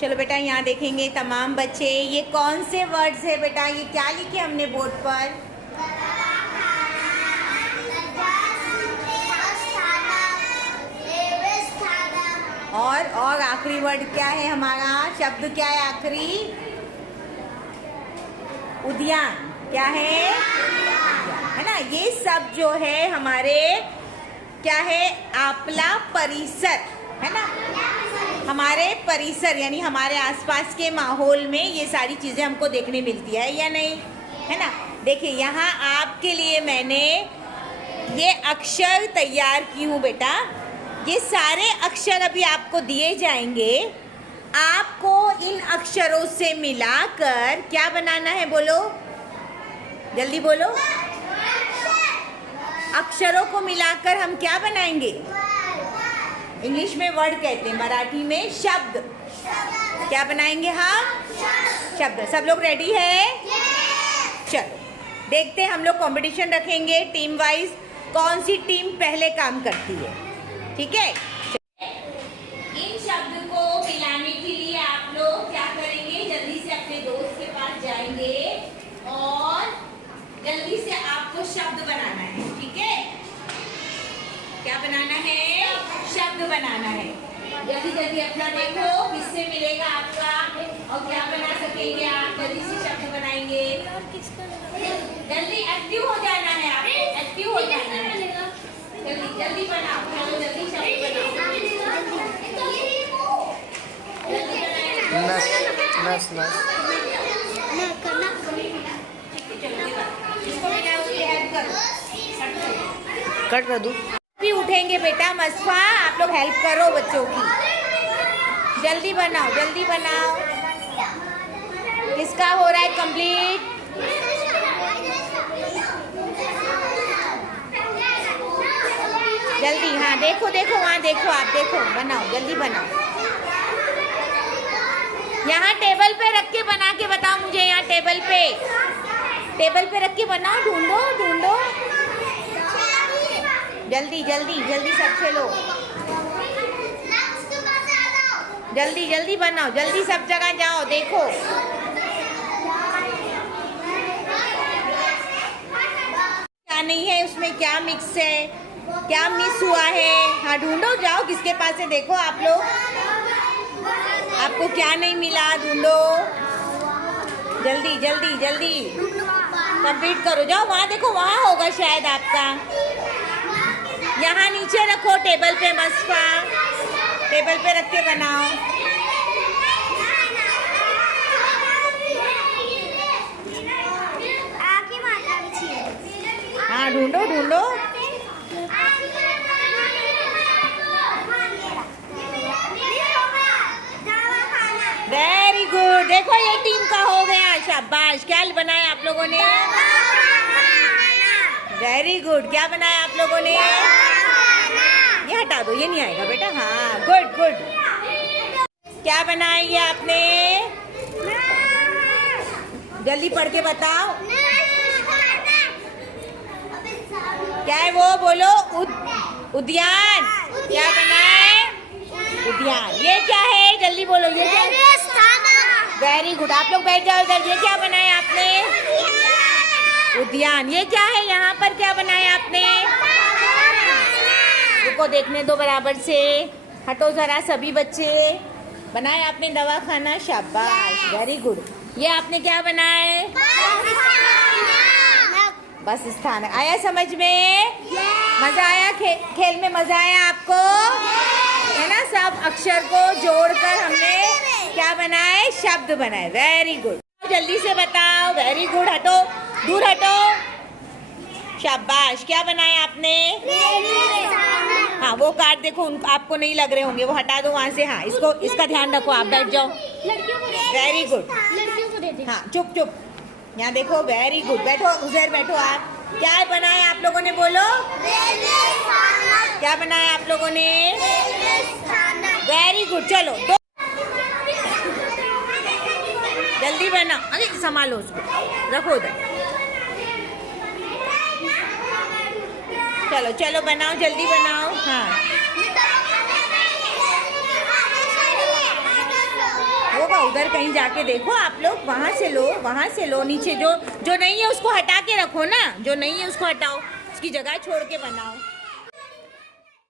चलो बेटा यहाँ देखेंगे तमाम बच्चे, ये कौन से वर्ड्स है बेटा, ये क्या लिखे हमने बोर्ड पर? और आखिरी वर्ड क्या है हमारा, शब्द क्या है आखिरी? उद्यान। क्या है ना? ये सब जो है हमारे क्या है, आपला परिसर है ना, हमारे परिसर यानी हमारे आसपास के माहौल में ये सारी चीज़ें हमको देखने मिलती है या नहीं, है ना। देखिए यहाँ आपके लिए मैंने ये अक्षर तैयार की हूँ बेटा। ये सारे अक्षर अभी आपको दिए जाएंगे, आपको इन अक्षरों से मिलाकर क्या बनाना है, बोलो जल्दी बोलो। अक्षरों को मिलाकर हम क्या बनाएंगे? इंग्लिश में वर्ड कहते हैं, मराठी में शब्द। क्या बनाएंगे हम? शब्द। सब लोग रेडी है? चलो देखते हैं, हम लोग कंपटीशन रखेंगे टीम वाइज, कौन सी टीम पहले काम करती है, ठीक है। इन शब्द को मिलाने के लिए आप लोग क्या करेंगे, जल्दी से अपने दोस्त के पास जाएंगे और जल्दी से आपको शब्द बनाना है, ठीक है। क्या बनाना है? शब्द बनाना है। जल्दी जल्दी अपना देखो किससे मिलेगा आपका और क्या बना सकेंगे आप। जल्दी से शब्द बनाएंगे, जल्दी एक्टिव हो जाना है, आपको एक्टिव हो जाना है। जल्दी जल्दी बनाओ, चलो जल्दी शब्द बनाओ। कट कर दूं? भी उठेंगे बेटा, मसफा आप लोग हेल्प करो बच्चों की, जल्दी बनाओ जल्दी बनाओ। किसका हो रहा है कंप्लीट? जल्दी, हाँ देखो देखो वहाँ देखो, आप देखो, बनाओ जल्दी बनाओ। यहाँ टेबल पे रख के बना के बताओ मुझे, यहाँ टेबल पे रख के बनाओ, ढूंढो ढूंढो, जल्दी जल्दी जल्दी सबसे लो, जल्दी जल्दी बनाओ, जल्दी सब जगह जाओ देखो। क्या नहीं है उसमें, क्या मिक्स है, क्या मिस हुआ है, हाँ ढूंढो, जाओ किसके पास है देखो आप लोग, आपको क्या नहीं मिला ढूंढो, जल्दी जल्दी जल्दी कंप्लीट करो, जाओ वहाँ देखो, वहाँ होगा शायद आपका। यहाँ नीचे रखो टेबल पे, मसफा टेबल पे रख के बनाओ। हाँ ढूंढो ढूंढो, वेरी गुड। देखो ये टीम का हो गया, शाबाश। क्या बनाया आप लोगों ने? Very good. क्या बनाया आप लोगों ने? ये हटा दो, ये नहीं आएगा बेटा। हाँ गुड गुड। क्या बनाया ये आपने? जल्दी पढ़ के बताओ, क्या है वो, बोलो। उद्यान। क्या बनाए? उद्यान। ये क्या है, जल्दी बोलो, ये क्या? Very good. आप लोग बैठ जाओ इधर। ये क्या बनाया आपने? उद्यान। ये क्या है, यहाँ पर क्या बनाया आपने? रुको देखने दो बराबर से, हटो जरा सभी बच्चे। बनाया आपने दवाखाना, शाबाश, वेरी गुड। ये आपने क्या बनाया? बस स्थान। आया समझ में? मजा आया? खेल में मजा आया आपको, है ना। सब अक्षर को जोड़कर हमने क्या बनाए? शब्द बनाए। Very good. जल्दी से बताओ। Very good. हटो, दूर हटो, शाबाश। क्या बनाया आपने? हाँ वो कार्ड देखो, आपको नहीं लग रहे होंगे, वो हटा दो वहाँ से। हाँ इसको, इसका ध्यान रखो, आप बैठ जाओ। Very good. हाँ चुप चुप, यहाँ देखो। Very good. बैठो उधर, बैठो आप। क्या बनाया आप लोगों ने, बोलो। क्या बनाया आप लोगों ने? Very good. चलो दो, जल्दी बनाओ। अरे संभालो उसको, रखो उधर। चलो चलो बनाओ, जल्दी बनाओ। हाँ होगा उधर कहीं जाके देखो आप लोग, वहाँ से लो, वहाँ से लो, नीचे जो जो नहीं है उसको हटा के रखो ना, जो नहीं है उसको हटाओ, उसकी जगह छोड़ के बनाओ।